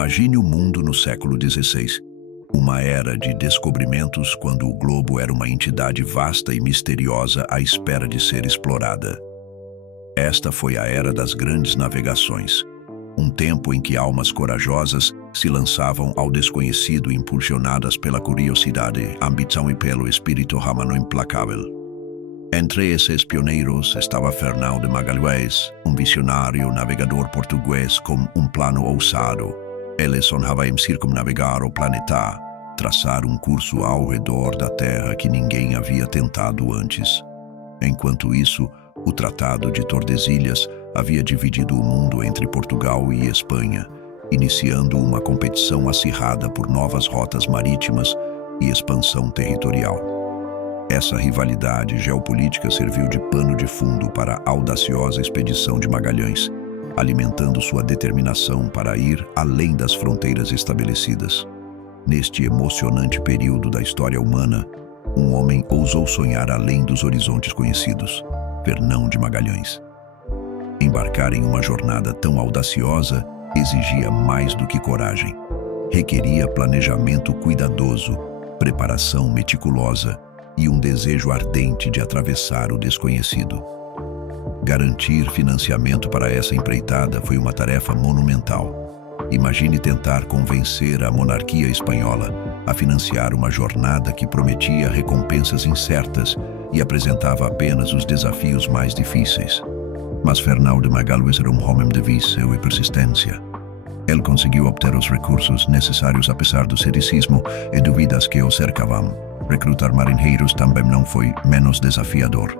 Imagine o mundo no século XVI, uma era de descobrimentos quando o globo era uma entidade vasta e misteriosa à espera de ser explorada. Esta foi a era das grandes navegações, um tempo em que almas corajosas se lançavam ao desconhecido impulsionadas pela curiosidade, ambição e pelo espírito romano implacável. Entre esses pioneiros estava Fernão de Magalhães, um visionário navegador português com um plano ousado. Ele sonhava em circumnavegar o planeta, traçar um curso ao redor da Terra que ninguém havia tentado antes. Enquanto isso, o Tratado de Tordesilhas havia dividido o mundo entre Portugal e Espanha, iniciando uma competição acirrada por novas rotas marítimas e expansão territorial. Essa rivalidade geopolítica serviu de pano de fundo para a audaciosa expedição de Magalhães, alimentando sua determinação para ir além das fronteiras estabelecidas. Neste emocionante período da história humana, um homem ousou sonhar além dos horizontes conhecidos, Fernão de Magalhães. Embarcar em uma jornada tão audaciosa exigia mais do que coragem. Requeria planejamento cuidadoso, preparação meticulosa e um desejo ardente de atravessar o desconhecido. Garantir financiamento para essa empreitada foi uma tarefa monumental. Imagine tentar convencer a monarquia espanhola a financiar uma jornada que prometia recompensas incertas e apresentava apenas os desafios mais difíceis. Mas Fernão de Magalhães era um homem de vício e persistência. Ele conseguiu obter os recursos necessários apesar do ceticismo e dúvidas que o cercavam. Recrutar marinheiros também não foi menos desafiador.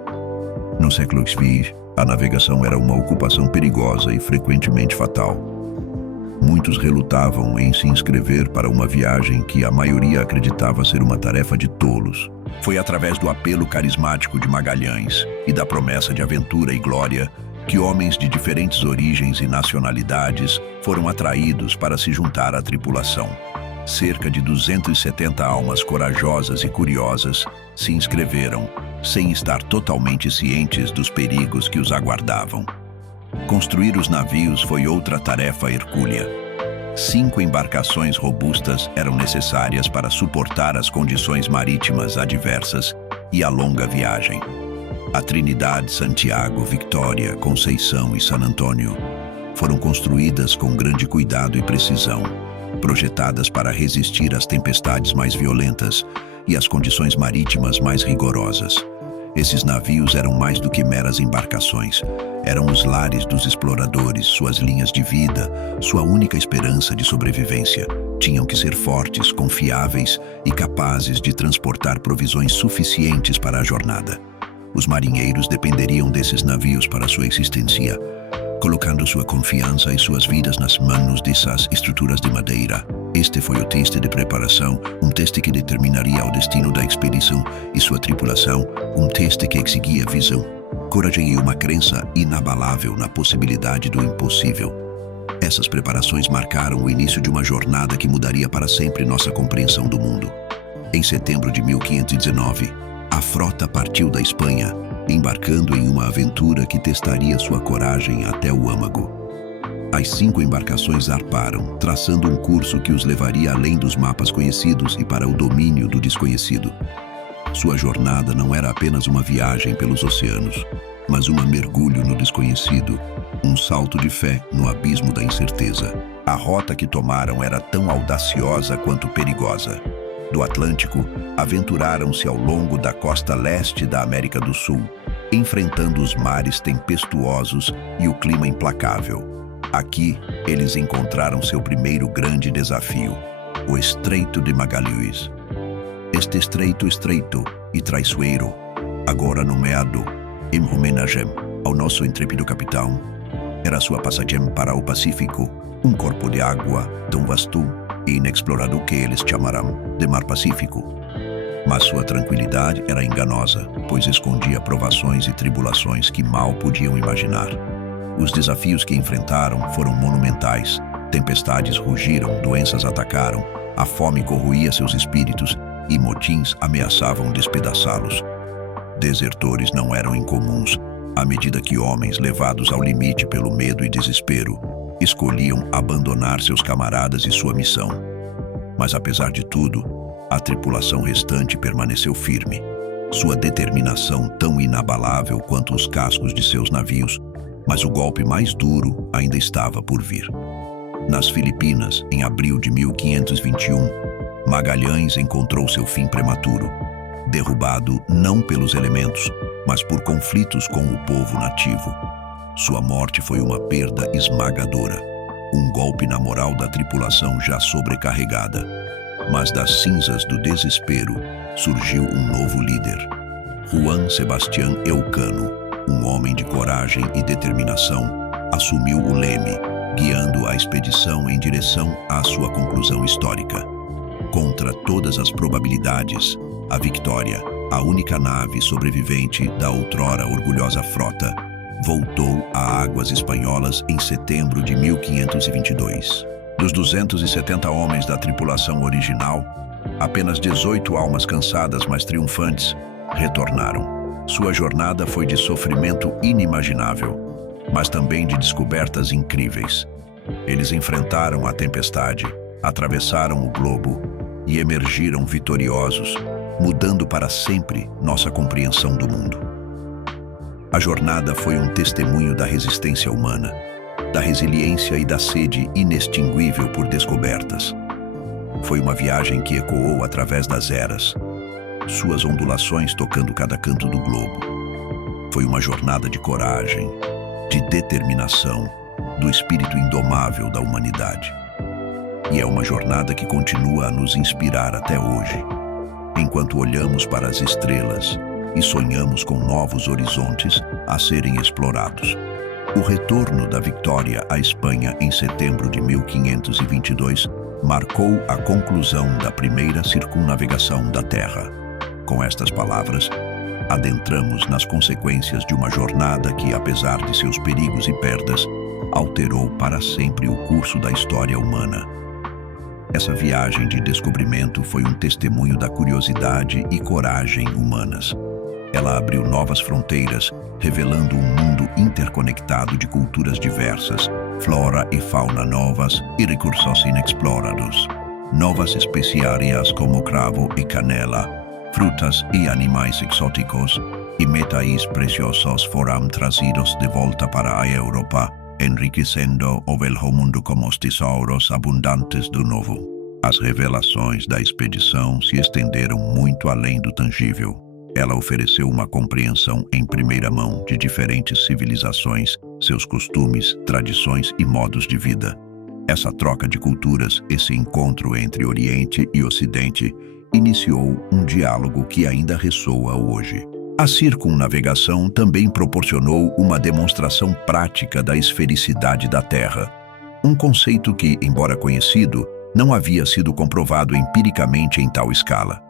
No século XVI, a navegação era uma ocupação perigosa e frequentemente fatal. Muitos relutavam em se inscrever para uma viagem que a maioria acreditava ser uma tarefa de tolos. Foi através do apelo carismático de Magalhães e da promessa de aventura e glória que homens de diferentes origens e nacionalidades foram atraídos para se juntar à tripulação. Cerca de 270 almas corajosas e curiosas se inscreveram, sem estar totalmente cientes dos perigos que os aguardavam. Construir os navios foi outra tarefa hercúlea. 5 embarcações robustas eram necessárias para suportar as condições marítimas adversas e a longa viagem. A Trinidade, Santiago, Vitória, Conceição e San Antônio foram construídas com grande cuidado e precisão, projetadas para resistir às tempestades mais violentas e às condições marítimas mais rigorosas. Esses navios eram mais do que meras embarcações. Eram os lares dos exploradores, suas linhas de vida, sua única esperança de sobrevivência. Tinham que ser fortes, confiáveis e capazes de transportar provisões suficientes para a jornada. Os marinheiros dependeriam desses navios para sua existência, colocando sua confiança e suas vidas nas mãos dessas estruturas de madeira. Este foi o teste de preparação, um teste que determinaria o destino da expedição e sua tripulação, um teste que exigia visão, coragem e uma crença inabalável na possibilidade do impossível. Essas preparações marcaram o início de uma jornada que mudaria para sempre nossa compreensão do mundo. Em setembro de 1519, a frota partiu da Espanha, embarcando em uma aventura que testaria sua coragem até o âmago. As 5 embarcações zarparam, traçando um curso que os levaria além dos mapas conhecidos e para o domínio do desconhecido. Sua jornada não era apenas uma viagem pelos oceanos, mas um mergulho no desconhecido, um salto de fé no abismo da incerteza. A rota que tomaram era tão audaciosa quanto perigosa. Do Atlântico, aventuraram-se ao longo da costa leste da América do Sul, enfrentando os mares tempestuosos e o clima implacável. Aqui, eles encontraram seu primeiro grande desafio, o Estreito de Magalhães. Este estreito e traiçoeiro, agora nomeado em homenagem ao nosso intrépido capitão, era sua passagem para o Pacífico, um corpo de água tão vasto e inexplorado que eles chamarão de Mar Pacífico. Mas sua tranquilidade era enganosa, pois escondia provações e tribulações que mal podiam imaginar. Os desafios que enfrentaram foram monumentais. Tempestades rugiram, doenças atacaram, a fome corroía seus espíritos e motins ameaçavam despedaçá-los. Desertores não eram incomuns, à medida que homens levados ao limite pelo medo e desespero escolhiam abandonar seus camaradas e sua missão. Mas apesar de tudo, a tripulação restante permaneceu firme. Sua determinação tão inabalável quanto os cascos de seus navios, mas o golpe mais duro ainda estava por vir. Nas Filipinas, em abril de 1521, Magalhães encontrou seu fim prematuro, derrubado não pelos elementos, mas por conflitos com o povo nativo. Sua morte foi uma perda esmagadora, um golpe na moral da tripulação já sobrecarregada. Mas das cinzas do desespero surgiu um novo líder. Juan Sebastián Elcano, um homem de coragem e determinação, assumiu o leme, guiando a expedição em direção à sua conclusão histórica. Contra todas as probabilidades, a Vitória, a única nave sobrevivente da outrora orgulhosa frota, voltou a águas espanholas em setembro de 1522. Dos 270 homens da tripulação original, apenas 18 almas cansadas, mas triunfantes, retornaram. Sua jornada foi de sofrimento inimaginável, mas também de descobertas incríveis. Eles enfrentaram a tempestade, atravessaram o globo e emergiram vitoriosos, mudando para sempre nossa compreensão do mundo. A jornada foi um testemunho da resistência humana, da resiliência e da sede inextinguível por descobertas. Foi uma viagem que ecoou através das eras, suas ondulações tocando cada canto do globo. Foi uma jornada de coragem, de determinação, do espírito indomável da humanidade. E é uma jornada que continua a nos inspirar até hoje, enquanto olhamos para as estrelas e sonhamos com novos horizontes a serem explorados. O retorno da Vitória à Espanha em setembro de 1522 marcou a conclusão da primeira circunnavegação da Terra. Com estas palavras, adentramos nas consequências de uma jornada que, apesar de seus perigos e perdas, alterou para sempre o curso da história humana. Essa viagem de descobrimento foi um testemunho da curiosidade e coragem humanas. Ela abriu novas fronteiras, revelando um mundo interconectado de culturas diversas, flora e fauna novas e recursos inexplorados. Novas especiarias como cravo e canela, frutas e animais exóticos e metais preciosos foram trazidos de volta para a Europa, enriquecendo o velho mundo com os tesouros abundantes do novo. As revelações da expedição se estenderam muito além do tangível. Ela ofereceu uma compreensão em primeira mão de diferentes civilizações, seus costumes, tradições e modos de vida. Essa troca de culturas, esse encontro entre Oriente e Ocidente, iniciou um diálogo que ainda ressoa hoje. A circunnavegação também proporcionou uma demonstração prática da esfericidade da Terra, um conceito que, embora conhecido, não havia sido comprovado empiricamente em tal escala.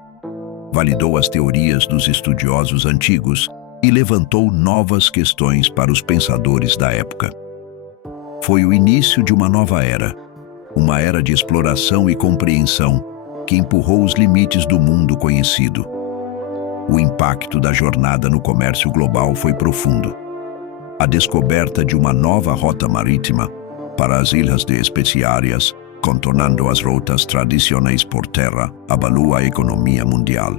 Validou as teorias dos estudiosos antigos e levantou novas questões para os pensadores da época. Foi o início de uma nova era, uma era de exploração e compreensão que empurrou os limites do mundo conhecido. O impacto da jornada no comércio global foi profundo. A descoberta de uma nova rota marítima para as ilhas de Especiarias, contornando as rotas tradicionais por terra, abalou a economia mundial.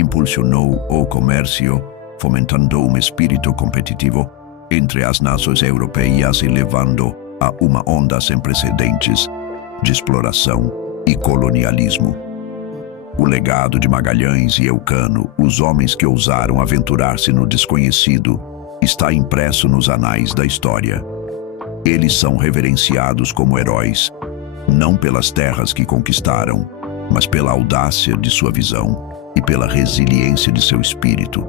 Impulsionou o comércio, fomentando um espírito competitivo entre as nações europeias e levando a uma onda sem precedentes de exploração e colonialismo. O legado de Magalhães e Elcano, os homens que ousaram aventurar-se no desconhecido, está impresso nos anais da história. Eles são reverenciados como heróis, não pelas terras que conquistaram, mas pela audácia de sua visão e pela resiliência de seu espírito.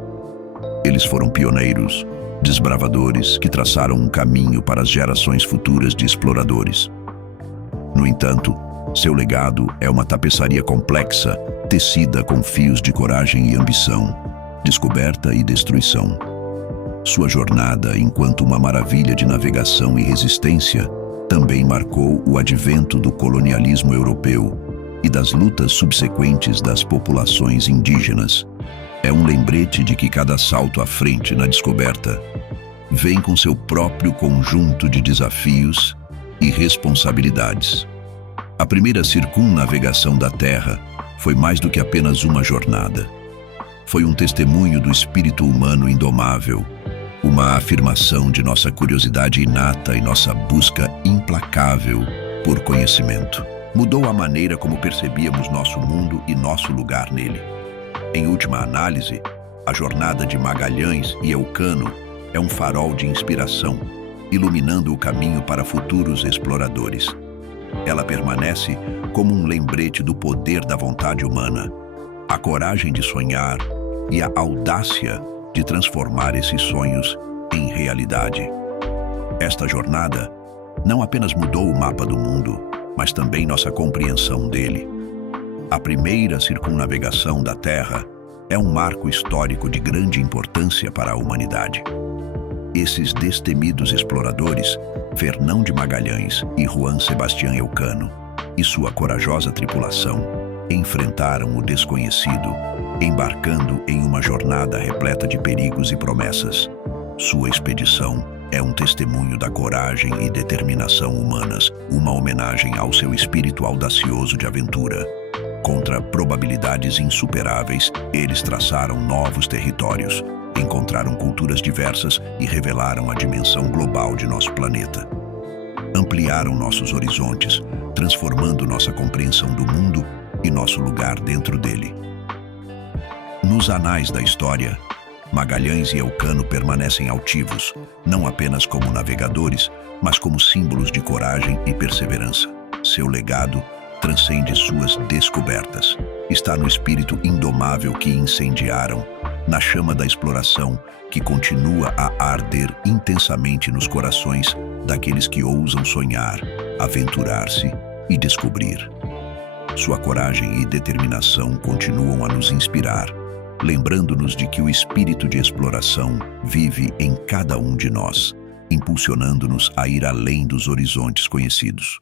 Eles foram pioneiros, desbravadores que traçaram um caminho para as gerações futuras de exploradores. No entanto, seu legado é uma tapeçaria complexa, tecida com fios de coragem e ambição, descoberta e destruição. Sua jornada, enquanto uma maravilha de navegação e resistência, também marcou o advento do colonialismo europeu e das lutas subsequentes das populações indígenas. É um lembrete de que cada salto à frente na descoberta vem com seu próprio conjunto de desafios e responsabilidades. A primeira circunnavegação da Terra foi mais do que apenas uma jornada. Foi um testemunho do espírito humano indomável, uma afirmação de nossa curiosidade inata e nossa busca implacável por conhecimento. Mudou a maneira como percebíamos nosso mundo e nosso lugar nele. Em última análise, a jornada de Magalhães e Elcano é um farol de inspiração, iluminando o caminho para futuros exploradores. Ela permanece como um lembrete do poder da vontade humana, a coragem de sonhar e a audácia de transformar esses sonhos em realidade. Esta jornada não apenas mudou o mapa do mundo, mas também nossa compreensão dele. A primeira circunnavegação da Terra é um marco histórico de grande importância para a humanidade. Esses destemidos exploradores, Fernão de Magalhães e Juan Sebastián Elcano, e sua corajosa tripulação, enfrentaram o desconhecido, embarcando em uma jornada repleta de perigos e promessas. Sua expedição é um testemunho da coragem e determinação humanas, uma homenagem ao seu espírito audacioso de aventura. Contra probabilidades insuperáveis, eles traçaram novos territórios, encontraram culturas diversas e revelaram a dimensão global de nosso planeta. Ampliaram nossos horizontes, transformando nossa compreensão do mundo e nosso lugar dentro dele. Nos anais da história, Magalhães e Elcano permanecem altivos, não apenas como navegadores, mas como símbolos de coragem e perseverança. Seu legado transcende suas descobertas. Está no espírito indomável que incendiaram, na chama da exploração que continua a arder intensamente nos corações daqueles que ousam sonhar, aventurar-se e descobrir. Sua coragem e determinação continuam a nos inspirar, lembrando-nos de que o espírito de exploração vive em cada um de nós, impulsionando-nos a ir além dos horizontes conhecidos.